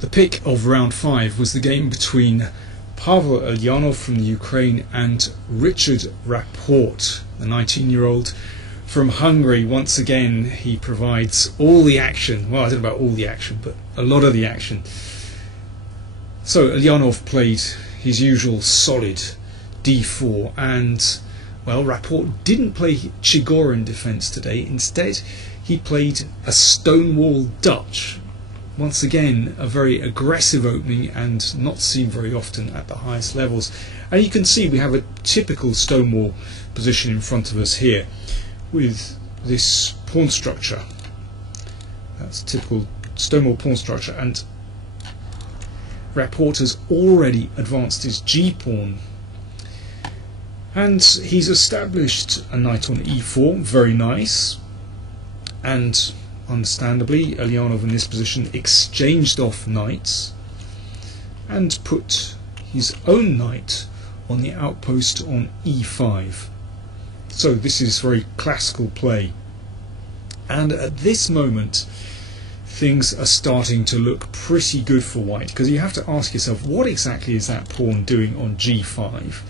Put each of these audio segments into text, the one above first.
The pick of round 5 was the game between Pavel Eljanov from the Ukraine and Richard Rapport, the 19-year-old from Hungary. Once again, he provides all the action. Well, I don't know about all the action, but a lot of the action. So Eljanov played his usual solid d4, and well, Rapport didn't play Chigorin defence today. Instead, he played a Stonewall Dutch. Once again, a very aggressive opening and not seen very often at the highest levels. And you can see we have a typical Stonewall position in front of us here with this pawn structure. That's typical Stonewall pawn structure, and Rapport has already advanced his g-pawn. And he's established a knight on e4, very nice. And understandably, Eljanov in this position exchanged off knights and put his own knight on the outpost on e5. So this is very classical play. And at this moment, things are starting to look pretty good for white, because you have to ask yourself, what exactly is that pawn doing on g5?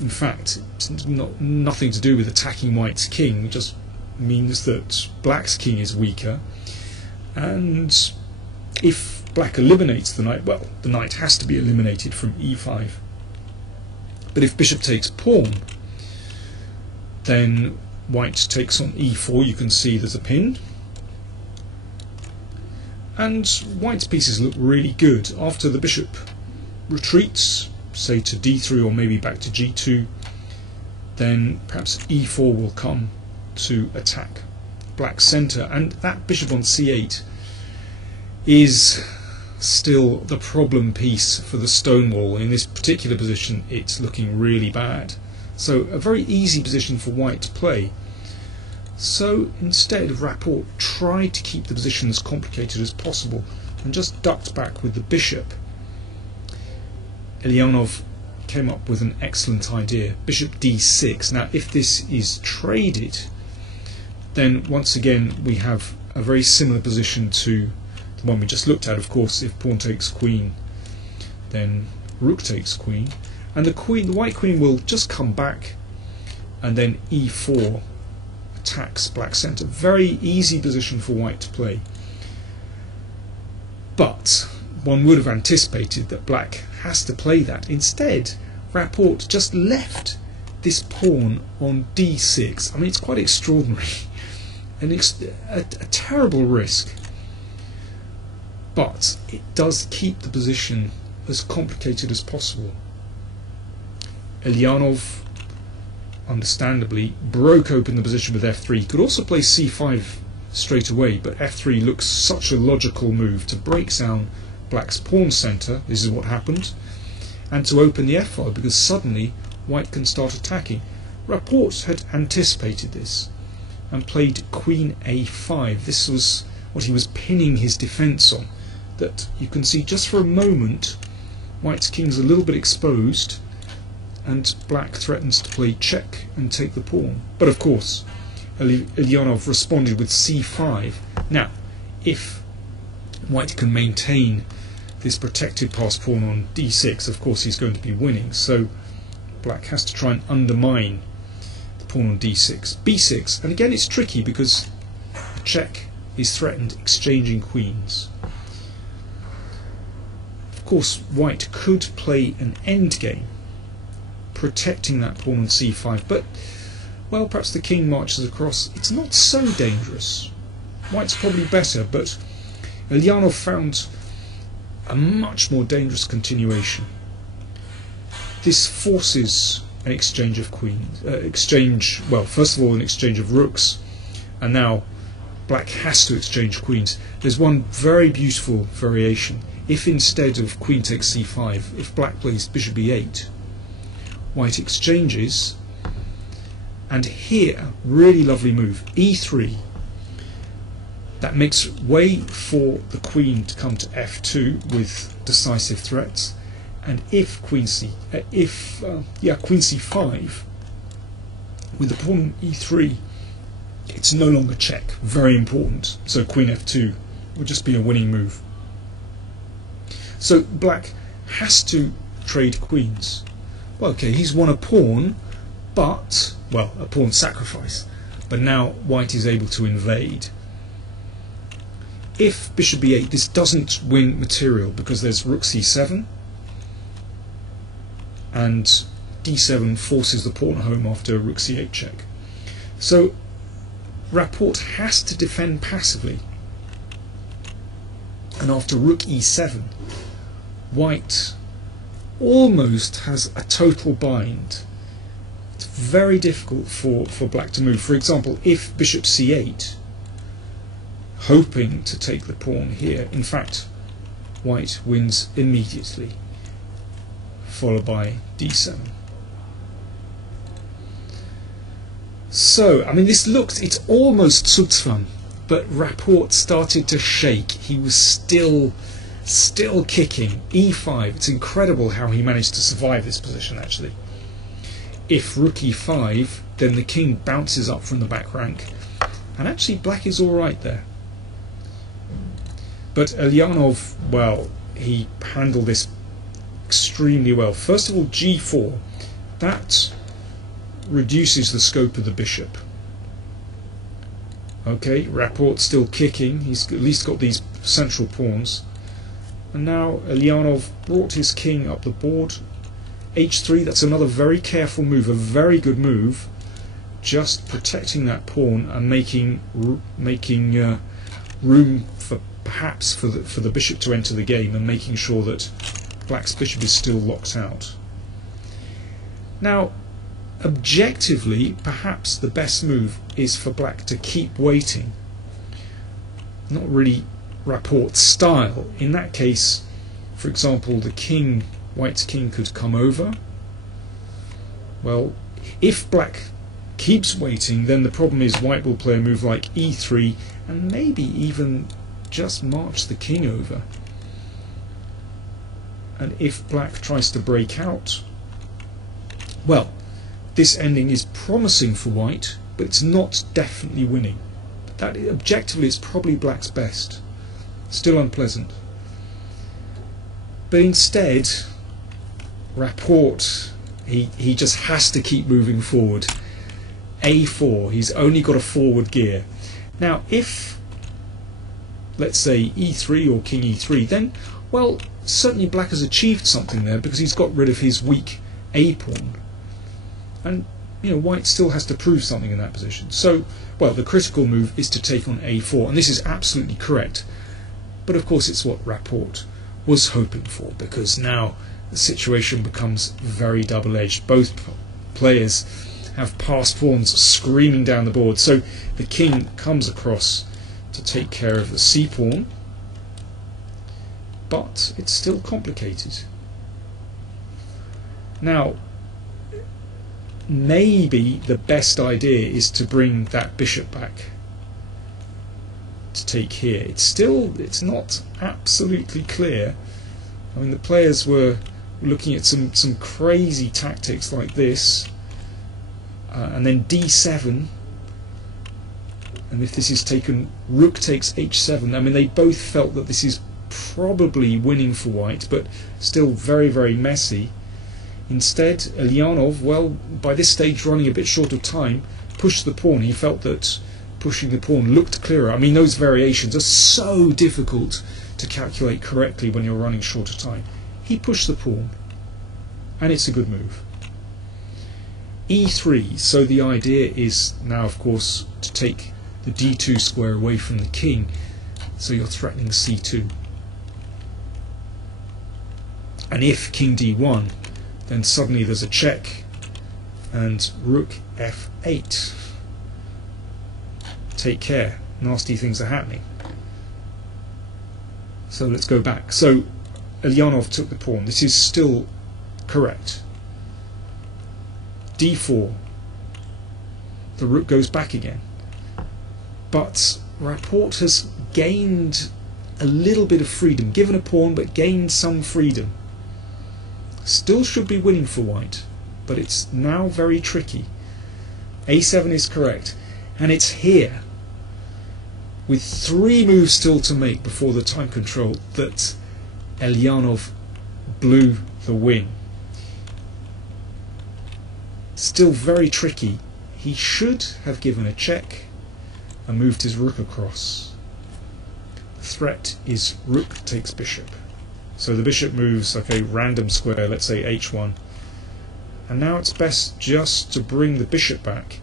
In fact, it's nothing to do with attacking white's king, it just means that black's king is weaker, and if black eliminates the knight, well, the knight has to be eliminated from e5. But if bishop takes pawn, then white takes on e4. You can see there's a pin, and white's pieces look really good. After the bishop retreats, say to d3 or maybe back to g2, then perhaps e4 will come to attack black's centre, and that bishop on c8 is still the problem piece for the Stonewall. In this particular position, it's looking really bad. So a very easy position for white to play. So instead, Rapport tried to keep the position as complicated as possible and just ducked back with the bishop. Eljanov came up with an excellent idea, bishop d6. Now if this is traded, then once again we have a very similar position to the one we just looked at. Of course, if pawn takes queen, then rook takes queen, and the white queen will just come back, and then e4 attacks black centre. Very easy position for white to play. But one would have anticipated that black has to play that. Instead, Rapport just left this pawn on d6. I mean, it's quite extraordinary. And it's a terrible risk, but it does keep the position as complicated as possible. Eljanov, understandably, broke open the position with f3. He could also play c5 straight away, but f3 looks such a logical move to break down black's pawn centre. This is what happened, and to open the f file, because suddenly white can start attacking. Rapport had anticipated this and played queen a5. This was what he was pinning his defence on. That you can see just for a moment, white's king's a little bit exposed, and black threatens to play check and take the pawn. But of course, Eljanov responded with c5. Now, if white can maintain this protected passed pawn on d6, of course he's going to be winning. So black has to try and undermine pawn on d6, b6, and again it's tricky because the check is threatened, exchanging queens. Of course, white could play an endgame, protecting that pawn on c5, but, well, perhaps the king marches across. It's not so dangerous. White's probably better, but Eljanov found a much more dangerous continuation. This forces an exchange of queens, well, first of all an exchange of rooks, and now black has to exchange queens. There's one very beautiful variation. If instead of queen takes c5, if black plays bishop e8, white exchanges, and here, really lovely move, e3. That makes way for the queen to come to f2 with decisive threats. And if queen c5 with the pawn on e3, it's no longer check. Very important. So queen f2 would just be a winning move. So black has to trade queens. Well, okay, he's won a pawn, but, well, a pawn sacrifice. But now white is able to invade. If bishop b8, this doesn't win material because there's rook c7, and d7 forces the pawn home after rook c8 check. So Rapport has to defend passively. And after rook e7, white almost has a total bind. It's very difficult for black to move. For example, if bishop c8, hoping to take the pawn here, in fact white wins immediately, followed by d7. So, I mean, it's almost Zugzwang, but Rapport started to shake. He was still kicking. e5, it's incredible how he managed to survive this position, actually. If rook e5, then the king bounces up from the back rank, and actually black is alright there. But Eljanov, well, he handled this extremely well. First of all, g4, that reduces the scope of the bishop. Okay, Rapport's still kicking, he's at least got these central pawns. And now Eljanov brought his king up the board. h3, that's another very careful move, a very good move, just protecting that pawn and making room for perhaps for the bishop to enter the game, and making sure that black's bishop is still locked out. Now, objectively, perhaps the best move is for black to keep waiting. Not really Rapport's style. In that case, for example, the king, white's king, could come over. Well, if black keeps waiting, then the problem is white will play a move like e3 and maybe even just march the king over. And if black tries to break out, well, this ending is promising for white, but it's not definitely winning. That objectively is probably black's best. Still unpleasant. But instead, Rapport, he just has to keep moving forward. a4, he's only got a forward gear. Now if, let's say, e3 or king e3, then, well, certainly black has achieved something there because he's got rid of his weak a pawn. And, you know, white still has to prove something in that position. So, well, the critical move is to take on a4, and this is absolutely correct. But of course it's what Rapport was hoping for, because now the situation becomes very double-edged. Both players have passed pawns screaming down the board, so the king comes across to take care of the c-pawn, but it's still complicated. Now, maybe the best idea is to bring that bishop back to take here. It's not absolutely clear. I mean, the players were looking at some crazy tactics like this, and then d7, and if this is taken, rook takes h7. I mean, they both felt that this is probably winning for white, but still very, very messy. Instead, Eljanov, well, by this stage running a bit short of time, pushed the pawn. He felt that pushing the pawn looked clearer. I mean, those variations are so difficult to calculate correctly when you're running short of time. He pushed the pawn, and it's a good move. e3, so the idea is now, of course, to take the d2 square away from the king, so you're threatening c2. And if king d1, then suddenly there's a check, and rook f8. Take care, nasty things are happening. So let's go back. So Eljanov took the pawn. This is still correct. d4. The rook goes back again. But Rapport has gained a little bit of freedom. Given a pawn, but gained some freedom. Still should be winning for white, but it's now very tricky. a7 is correct, and it's here, with 3 moves still to make before the time control, that Eljanov blew the win. Still very tricky. He should have given a check and moved his rook across. The threat is rook takes bishop. So the bishop moves, okay, random square, let's say h1. And now it's best just to bring the bishop back.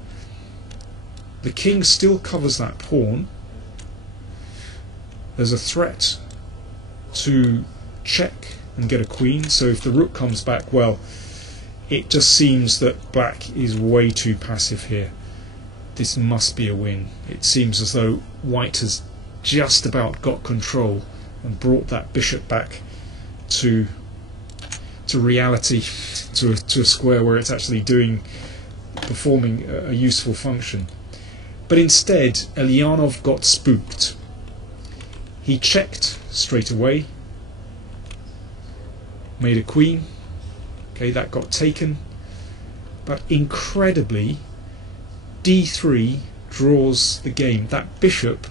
The king still covers that pawn. There's a threat to check and get a queen, so if the rook comes back, well, it just seems that black is way too passive here. This must be a win. It seems as though white has just about got control and brought that bishop back to reality, to a square where it's actually performing a useful function. But instead, Eljanov got spooked. He checked straight away, made a queen. Okay, that got taken, but incredibly, d3 draws the game. That bishop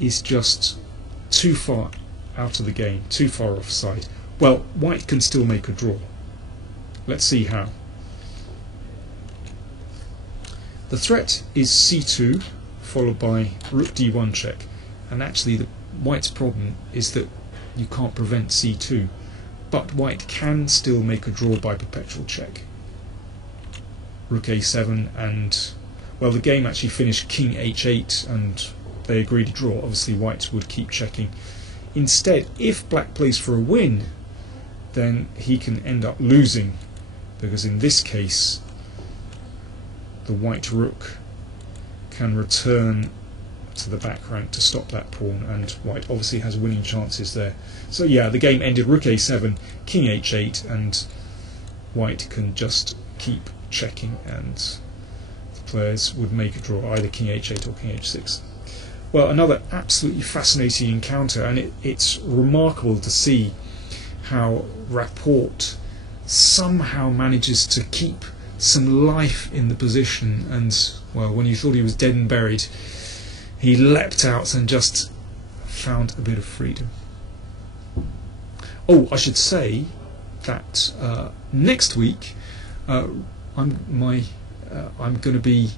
is just too far out of the game, too far offside. Well, white can still make a draw. Let's see how. The threat is c2, followed by rook d1 check, and actually the white's problem is that you can't prevent c2. But white can still make a draw by perpetual check. Rook a7, and well, the game actually finished king h8 and they agreed to draw. Obviously white would keep checking. Instead, if black plays for a win, then he can end up losing, because in this case the white rook can return to the back rank to stop that pawn, and white obviously has winning chances there. So yeah, the game ended rook a7, king h8, and white can just keep checking and the players would make a draw, either king h8 or king h6. Well, another absolutely fascinating encounter, and it's remarkable to see how Rapport somehow manages to keep some life in the position, and well, when you thought he was dead and buried, he leapt out and just found a bit of freedom. Oh, I should say that next week I'm going to be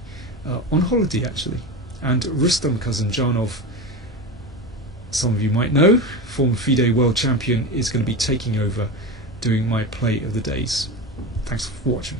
on holiday actually, and Rustam Kazanjanov, some of you might know, former FIDE world champion, is going to be taking over doing my play of the days. Thanks for watching.